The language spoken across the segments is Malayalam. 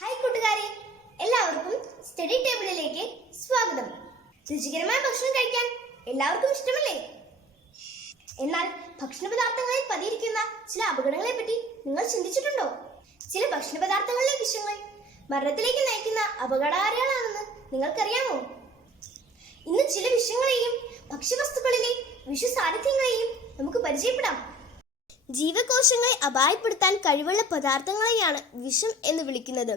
ഹായ് കൂട്ടുകാരെ, എല്ലാവർക്കും സ്റ്റഡി ടേബിളിലേക്ക് സ്വാഗതം. രുചികരമായ ഭക്ഷണം കഴിക്കാൻ എല്ലാവർക്കും ഇഷ്ടമല്ലേ? എന്നാൽ ഭക്ഷണ പദാർത്ഥങ്ങളിൽ പതിയിരിക്കുന്ന ചില അപകടങ്ങളെ പറ്റി നിങ്ങൾ ചിന്തിച്ചിട്ടുണ്ടോ? ചില ഭക്ഷണ പദാർത്ഥങ്ങളിലെ വിഷങ്ങൾ മരണത്തിലേക്ക് നയിക്കുന്ന അപകടകാരികളാണെന്ന് നിങ്ങൾക്കറിയാമോ? ഇന്ന് ചില വിഷങ്ങളെയും ഭക്ഷ്യവസ്തുക്കളിലെ വിഷസാന്നിധ്യങ്ങളെയും നമുക്ക് പരിചയപ്പെടാം. ജീവകോശങ്ങളെ അപായപ്പെടുത്താൻ കഴിവുള്ള പദാർത്ഥങ്ങളെയാണ് വിഷം എന്ന് വിളിക്കുന്നത്.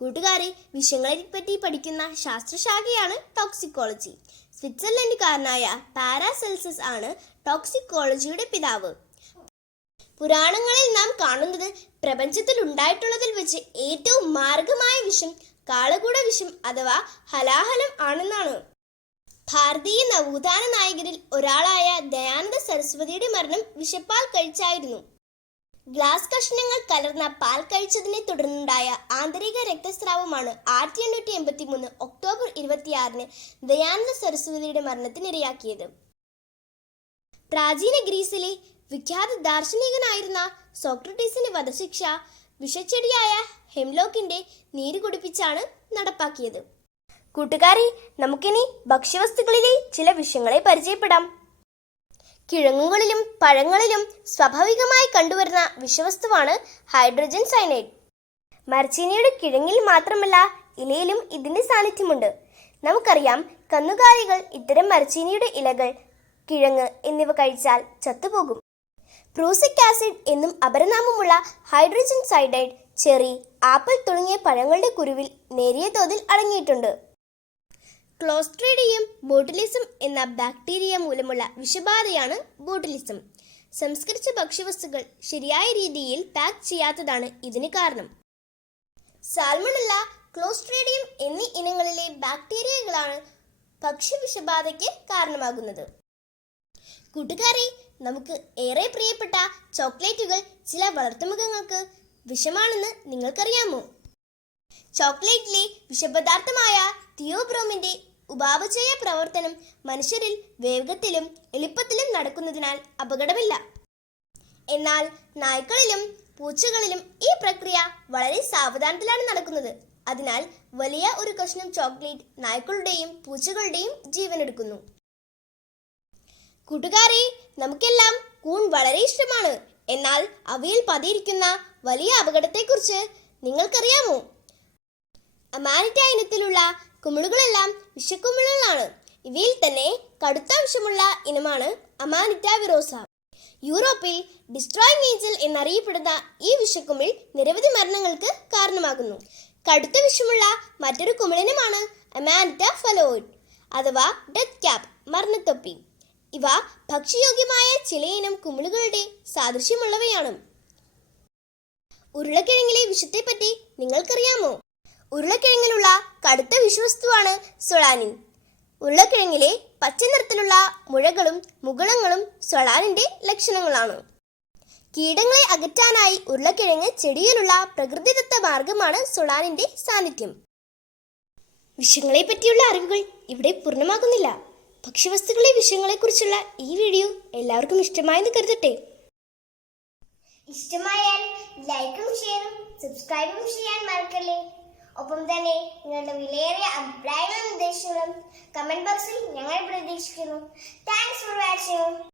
കൂട്ടുകാരെ, വിഷങ്ങളെ പറ്റി പഠിക്കുന്ന ശാസ്ത്രശാഖയാണ് ടോക്സിക്കോളജി. സ്വിറ്റ്സർലൻഡുകാരനായ പാരാസെൽസസ് ആണ് ടോക്സിക്കോളജിയുടെ പിതാവ്. പുരാണങ്ങളിൽ നാം കാണുന്നത് പ്രപഞ്ചത്തിൽ ഉണ്ടായിട്ടുള്ളതിൽ വെച്ച് ഏറ്റവും മാരകമായ വിഷം കാളകൂട വിഷം അഥവാ ഹലാഹലം ആണെന്നാണ്. ഭാരതീയ നവോത്ഥാന നായകരിൽ ഒരാളായ ദയാനന്ദ സരസ്വതിയുടെ മരണം വിഷപ്പാൽ കഴിച്ചായിരുന്നു. ഗ്ലാസ് കഷ്ണങ്ങൾ കലർന്ന പാൽ കഴിച്ചതിനെ തുടർന്നുണ്ടായ ആന്തരിക രക്തസ്രാവമാണ് 1883 ഒക്ടോബർ 26 ദയാനന്ദ സരസ്വതിയുടെ മരണത്തിനിരയാക്കിയത്. പ്രാചീന ഗ്രീസിലെ വിഖ്യാത ദാർശനികനായിരുന്ന സോക്രട്ടീസിന്റെ വധശിക്ഷ വിഷച്ചെടിയായ ഹെംലോക്കിന്റെ നീര് കുടിപ്പിച്ചാണ് നടപ്പാക്കിയത്. കൂട്ടുകാരെ, നമുക്കിനി ഭക്ഷ്യവസ്തുക്കളിലെ ചില വിഷങ്ങളെ പരിചയപ്പെടാം. കിഴങ്ങുകളിലും പഴങ്ങളിലും സ്വാഭാവികമായി കണ്ടുവരുന്ന വിഷവസ്തുവാണ് ഹൈഡ്രജൻ സയനൈഡ്. മരച്ചീനിയുടെ കിഴങ്ങിൽ മാത്രമല്ല, ഇലയിലും ഇതിന്റെ സാന്നിധ്യമുണ്ട്. നമുക്കറിയാം, കന്നുകാലികൾ ഇത്തരം മരച്ചീനിയുടെ ഇലകൾ, കിഴങ്ങ് എന്നിവ കഴിച്ചാൽ ചത്തുപോകും. പ്രൂസിക് ആസിഡ് എന്നും അപരനാമമുള്ള ഹൈഡ്രജൻ സയനൈഡ് ചെറി, ആപ്പിൾ തുടങ്ങിയ പഴങ്ങളുടെ കുരുവിൽ നേരിയ തോതിൽ അടങ്ങിയിട്ടുണ്ട്. ക്ലോസ്ട്രീഡിയം ബോട്ടുലിസം എന്ന ബാക്ടീരിയ മൂലമുള്ള വിഷബാധയാണ് ബോട്ടുലിസം. സംസ്കരിച്ച ഭക്ഷ്യവസ്തുക്കൾ ശരിയായ രീതിയിൽ പാക്ക് ചെയ്യാത്തതാണ് ഇതിന് കാരണം. സാൽമണല്ല, ക്ലോസ്ട്രീഡിയം എന്നീ ഇനങ്ങളിലെ ബാക്ടീരിയകളാണ് ഭക്ഷ്യവിഷബാധയ്ക്ക് കാരണമാകുന്നത്. കൂട്ടുകാരെ, നമുക്ക് ഏറെ പ്രിയപ്പെട്ട ചോക്ലേറ്റുകൾ ചില വളർത്തുമൃഗങ്ങൾക്ക് വിഷമാണെന്ന് നിങ്ങൾക്കറിയാമോ? ചോക്ലേറ്റിലെ വിഷപദാർത്ഥമായ തിയോബ്രോമിന്റെ ഉപാപചയ പ്രവർത്തനം മനുഷ്യരിൽ വേഗത്തിലും എളുപ്പത്തിലും നടക്കുന്നതിനാൽ അപകടമില്ല. എന്നാൽ നായ്ക്കളിലും പൂച്ചകളിലും ഈ പ്രക്രിയ വളരെ സാവധാനത്തിലാണ് നടക്കുന്നത്. അതിനാൽ വലിയ ഒരു കഷ്ണം ചോക്ലേറ്റ് നായ്ക്കളുടെയും പൂച്ചകളുടെയും ജീവനെടുക്കുന്നു. കൂട്ടുകാരെ, നമുക്കെല്ലാം കൂൺ വളരെ ഇഷ്ടമാണ്. എന്നാൽ അവയിൽ പതിയിരിക്കുന്ന വലിയ അപകടത്തെക്കുറിച്ച് നിങ്ങൾക്കറിയാമോ? അമാനിറ്റ ഇനത്തിലുള്ള കുമിളുകളെല്ലാം വിഷക്കുമിളുകളാണ്. ഇവയിൽ തന്നെ കടുത്ത വിഷമുള്ള ഇനമാണ് അമാനിറ്റ വിറോസ. യൂറോപ്പിൽ ഡിസ്ട്രോയിങ് ഏഞ്ചൽ എന്നറിയപ്പെടുന്ന ഈ വിഷക്കുമിൾ നിരവധി മരണങ്ങൾക്ക് കാരണമാകുന്നു. കടുത്ത വിഷമുള്ള മറ്റൊരു കുമിളിനമാണ് അമാനിറ്റ ഫലോയിഡ് അഥവാ ഡെത്ത് ക്യാപ്പ്, മരണത്തൊപ്പി. ഇവ ഭക്ഷ്യയോഗ്യമായ ചിലയിനം കുമിളുകളുടെ സാദൃശ്യമുള്ളവയാണ്. ഉരുളക്കിഴങ്ങിലെ വിഷത്തെപ്പറ്റി നിങ്ങൾക്കറിയാമോ? ഉരുളക്കിഴങ്ങിലുള്ള കടുത്ത വിഷവസ്തുവാണ് സൊളാനിൻ. ഉരുളക്കിഴങ്ങിലെ പച്ച നിറത്തിലുള്ള മുഴകളും മുകുളങ്ങളും സൊളാനിന്റെ ലക്ഷണങ്ങളാണ്. കീടങ്ങളെ അകറ്റാനായി ഉരുളക്കിഴങ്ങ് ചെടിയിലുള്ള പ്രകൃതിദത്ത മാർഗമാണ് സൊളാനിന്റെ സാന്നിധ്യം. വിഷങ്ങളെ പറ്റിയുള്ള അറിവുകൾ ഇവിടെ പൂർണ്ണമാകുന്നില്ല. ഭക്ഷ്യവസ്തുക്കളിലെ വിഷങ്ങളെക്കുറിച്ചുള്ള ഈ വീഡിയോ എല്ലാവർക്കും ഇഷ്ടമായെന്ന് കരുതട്ടെ. ഇഷ്ടമായാൽ ലൈക്കും ഷെയറും സബ്സ്ക്രൈബും ചെയ്യാൻ മറക്കല്ലേ. ഒപ്പം തന്നെ നിങ്ങളുടെ വിലയേറിയ അഭിപ്രായങ്ങളും നിർദ്ദേശങ്ങളും കമന്റ് ബോക്സിൽ ഞങ്ങൾ പ്രതീക്ഷിക്കുന്നു. Thanks for watching.